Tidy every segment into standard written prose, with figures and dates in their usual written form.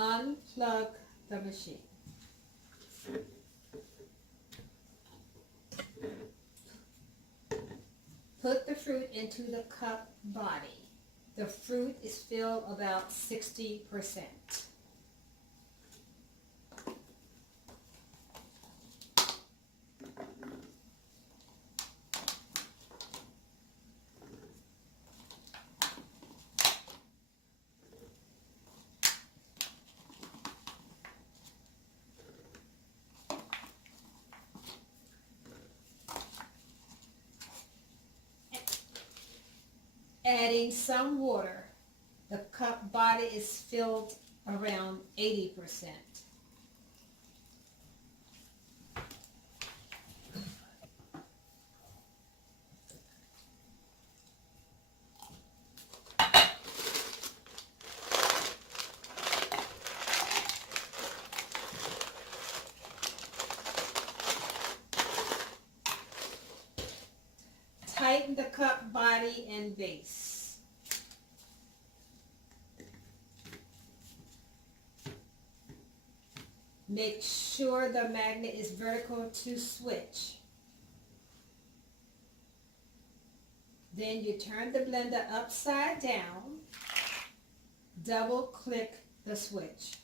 Unplug the machine. Put the fruit into the cup body. The fruit is filled about 60%. Adding some water. The cup body is filled around 80%. Tighten the cup body and base. Make sure the magnet is vertical to switch. Then you turn the blender upside down. Double click the switch.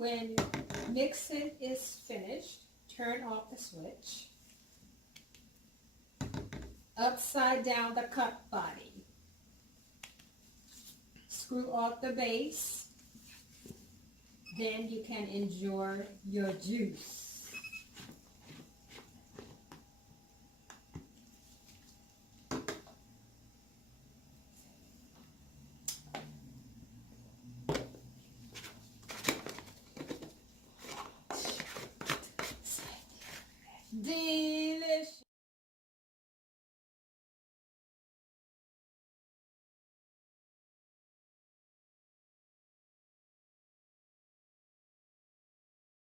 When mixing is finished, turn off the switch. Upside down the cup body. Screw off the base. Then you can enjoy your juice. Delicious.